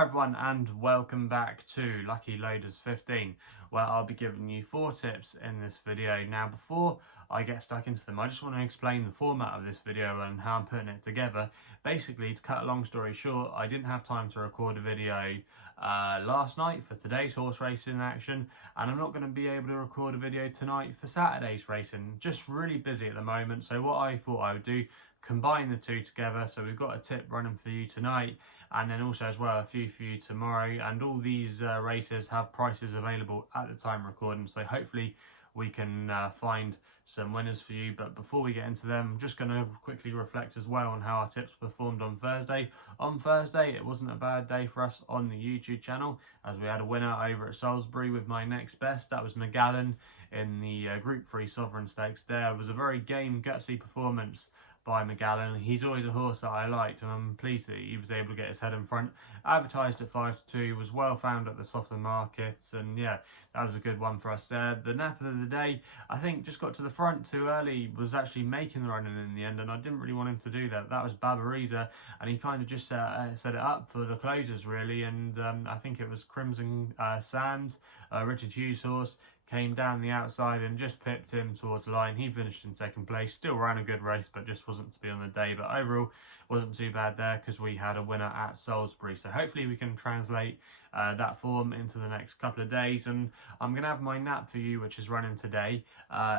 Hi everyone and welcome back to Lucky Loaders 15, where I'll be giving you 4 tips in this video. Now before I get stuck into them, I just want to explain the format of this video and how I'm putting it together. Basically, to cut a long story short, I didn't have time to record a video last night for today's horse racing action, and I'm not going to be able to record a video tonight for Saturday's racing. Just really busy at the moment, so what I thought I would do, combine the two together. So we've got a tip running for you tonight, and then also as well a few for you tomorrow, and all these races have prices available at the time of recording, so hopefully we can find some winners for you. But before we get into them, I'm just going to quickly reflect as well on how our tips performed on Thursday. On Thursday, it wasn't a bad day for us on the YouTube channel, as we had a winner over at Salisbury with my next best. That was McGallen in the Group 3 Sovereign Stakes. There was a very game gutsy performance by McGallen. He's always a horse that I liked, and I'm pleased that he was able to get his head in front. Advertised at 5-2, was well found at the top of the markets, and yeah, that was a good one for us there. The nap of the day, I think, just got to the front too early, was actually making the running in the end, and I didn't really want him to do that. That was Babariza, and he kind of just set it up for the closers really, and I think it was Crimson Sands, Richard Hughes' horse, came down the outside and just pipped him towards the line. He finished in second place, still ran a good race, but just wasn't to be on the day. But overall, wasn't too bad there because we had a winner at Salisbury. So hopefully we can translate that form into the next couple of days. And I'm going to have my nap for you, which is running today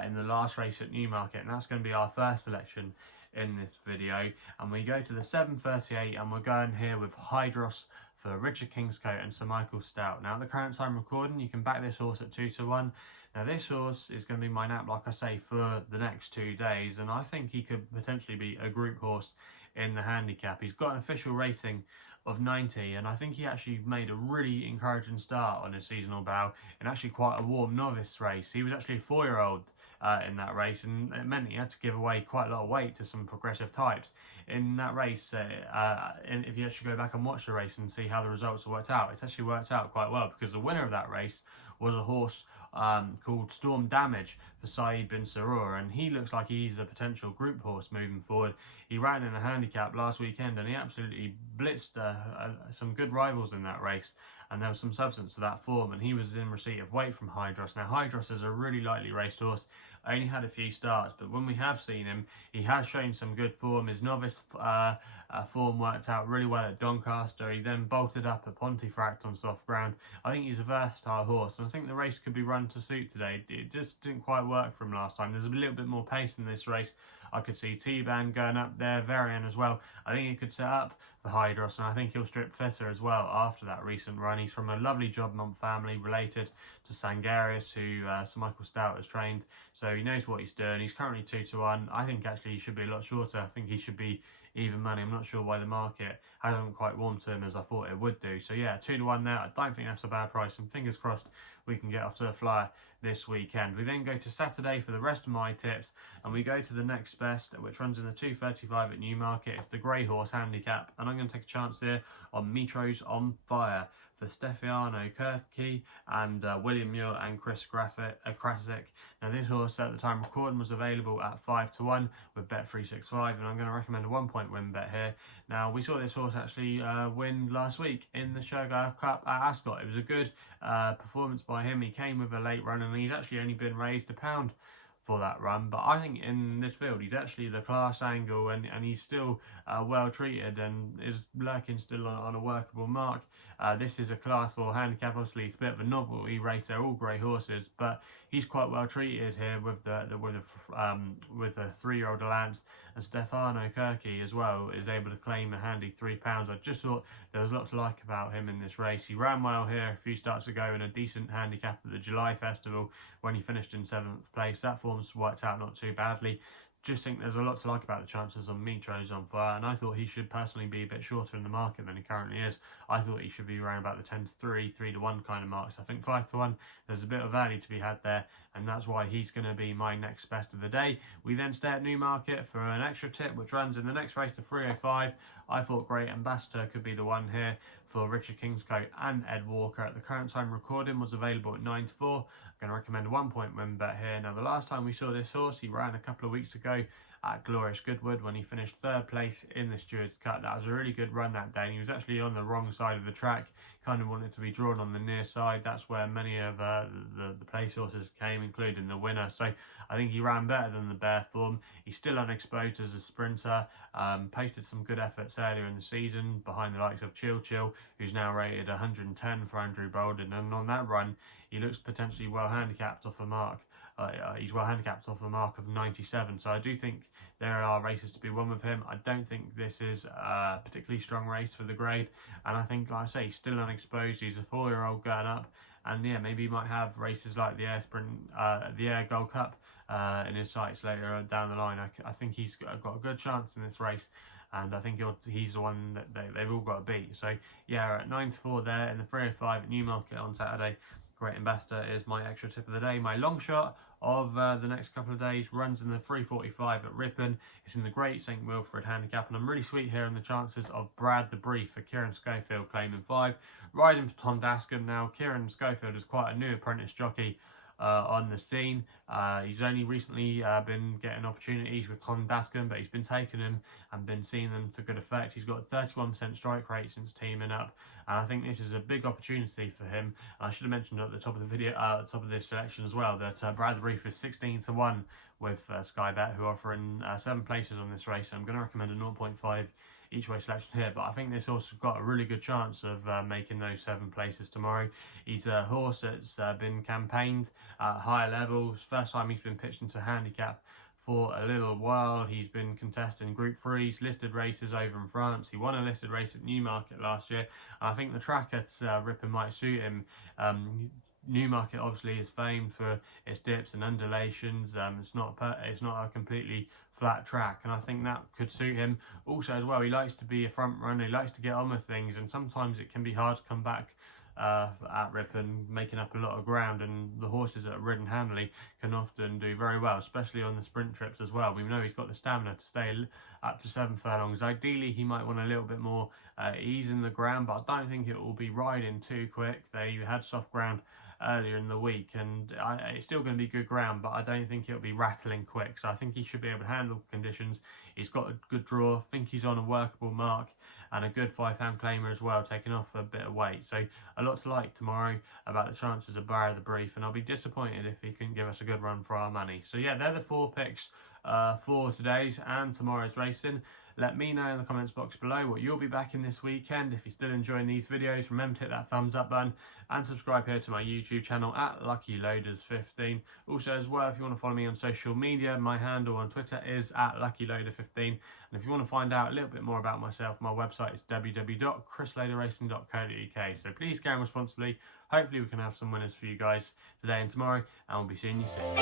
in the last race at Newmarket. And that's going to be our first selection in this video. And we go to the 7:38, and we're going here with Hydros for Richard Kingscote and Sir Michael Stout. Now at the current time recording, you can back this horse at 2-1. Now this horse is going to be my nap, like I say, for the next 2 days, and I think he could potentially be a group horse in the handicap. He's got an official rating of 90, and I think he actually made a really encouraging start on his seasonal bow in actually quite a warm novice race. He was actually a 4-year-old in that race, and it meant he had to give away quite a lot of weight to some progressive types in that race. And if you actually go back and watch the race and see how the results worked out, it's actually worked out quite well, because the winner of that race was a horse called Storm Damage for Saeed bin Sarur, and he looks like he's a potential group horse moving forward. He ran in a handicap last weekend, and he absolutely blitzed some good rivals in that race, and there was some substance to that form, and he was in receipt of weight from Hydros. Now Hydros is a really lightly raced horse, only had a few starts, but when we have seen him, he has shown some good form. His novice form worked out really well at Doncaster. He then bolted up at Pontefract on soft ground. I think he's a versatile horse, and I think the race could be run to suit today. It just didn't quite work for him last time. There's a little bit more pace in this race. I could see T-Ban going up there, Varian as well. I think he could set up for Hydros, and I think he'll strip fitter as well after that recent run. He's from a lovely Jobmont family related to Sangarius, who Sir Michael Stout has trained, so he knows what he's doing. He's currently 2-1. I think actually he should be a lot shorter. I think he should be even money. I'm not sure why the market hasn't quite warmed to him as I thought it would do. So yeah, 2-1 there. I don't think that's a bad price, and fingers crossed we can get off to a flyer this weekend. We then go to Saturday for the rest of my tips, and we go to the next best, which runs in the 2:35 at Newmarket. It's the Grey Horse handicap, and I'm going to take a chance here on Mitrosonfire for Stefano Kirky and William Muir and Chris Krasic. Now this horse at the time of recording was available at 5-1 with Bet365, and I'm going to recommend a 1-point win bet here. Now we saw this horse actually win last week in the Sugar Cup at Ascot. It was a good performance by him. He came with a late run, and he's actually only been raised £1 for that run, but I think in this field he's actually the class angle, and he's still well treated and is lurking still on a workable mark. This is a class 4 handicap. Obviously it's a bit of a novelty race. They're all grey horses, but he's quite well treated here with the 3-year-old Alliance, and Stefano Kirky as well is able to claim a handy £3. I just thought there was a lot to like about him in this race. He ran well here a few starts ago in a decent handicap at the July Festival when he finished in 7th place. That form's worked out not too badly. Just think there's a lot to like about the chances on Mitrosonfire, and I thought he should personally be a bit shorter in the market than he currently is. I thought he should be around about the 10-3, 3-1 kind of marks. I think 5-1, there's a bit of value to be had there, and that's why he's going to be my next best of the day. We then stay at Newmarket for an extra tip, which runs in the next race to 3:05. I thought Great Ambassador could be the one here for Richard Kingscote and Ed Walker. At the current time recording was available at 9-4. I'm going to recommend a 1-point win bet here. Now the last time we saw this horse, he ran a couple of weeks ago at Glorious Goodwood when he finished 3rd place in the Stewards Cup. That was a really good run that day, and he was actually on the wrong side of the track, kind of wanted to be drawn on the near side. That's where many of the place horses came, including the winner. So I think he ran better than the bare form. He's still unexposed as a sprinter, posted some good efforts earlier in the season behind the likes of Chill Chill, who's now rated 110 for Andrew Bolden, and on that run he looks potentially well handicapped off a mark. He's well handicapped off a mark of 97, so I do think there are races to be won with him. I don't think this is a particularly strong race for the grade, and I think, like I say, he's still unexposed. He's a 4-year-old going up, and yeah, maybe he might have races like the Air Sprint, the Air Gold Cup in his sights later down the line. I think he's got a good chance in this race, and I think he's the one that they've all got to beat. So yeah, at 9-4 there in the 305 at Newmarket on Saturday. Great Ambassador is my extra tip of the day. My long shot of the next couple of days runs in the 345 at Ripon. It's in the Great St Wilfrid handicap, and I'm really sweet here on the chances of Brad the Brief for Kieran Schofield claiming 5. Riding for Tom Dascombe now. Kieran Schofield is quite a new apprentice jockey on the scene. He's only recently been getting opportunities with Tom Dascombe, but he's been taking them and been seeing them to good effect. He's got a 31% strike rate since teaming up, and I think this is a big opportunity for him. And I should have mentioned at the top of the video, top of this selection as well, that Brad the Brief is 16-1 with SkyBet, who are offering 7 places on this race. I'm going to recommend a 0.5 each way selection here, but I think this horse has got a really good chance of making those 7 places tomorrow. He's a horse that's been campaigned at higher levels. First time he's been pitched into handicap for a little while. He's been contesting Group 3s, listed races over in France. He won a listed race at Newmarket last year. I think the track at Ripon might suit him. Newmarket obviously is famed for its dips and undulations. It's not a completely flat track, and I think that could suit him. Also as well, he likes to be a front runner, he likes to get on with things, and sometimes it can be hard to come back at Ripon, making up a lot of ground, and the horses that are ridden handily can often do very well, especially on the sprint trips as well. We know he's got the stamina to stay up to 7 furlongs. Ideally he might want a little bit more ease in the ground, but I don't think it will be riding too quick. They had soft ground earlier in the week, and it's still going to be good ground, but I don't think it'll be rattling quick, so I think he should be able to handle conditions. He's got a good draw. I think he's on a workable mark and a good 5-pound claimer as well, taking off a bit of weight. So a lot to like tomorrow about the chances of Brad the Brief, and I'll be disappointed if he couldn't give us a good run for our money. So yeah, they're the 4 picks for today's and tomorrow's racing. Let me know in the comments box below what you'll be backing this weekend. If you're still enjoying these videos, remember to hit that thumbs up button and subscribe here to my YouTube channel at LuckyLoaders15. Also as well, if you want to follow me on social media, my handle on Twitter is at LuckyLoader15. And if you want to find out a little bit more about myself, my website is www.chrisloaderracing.co.uk. So please game responsibly. Hopefully we can have some winners for you guys today and tomorrow, and we'll be seeing you soon.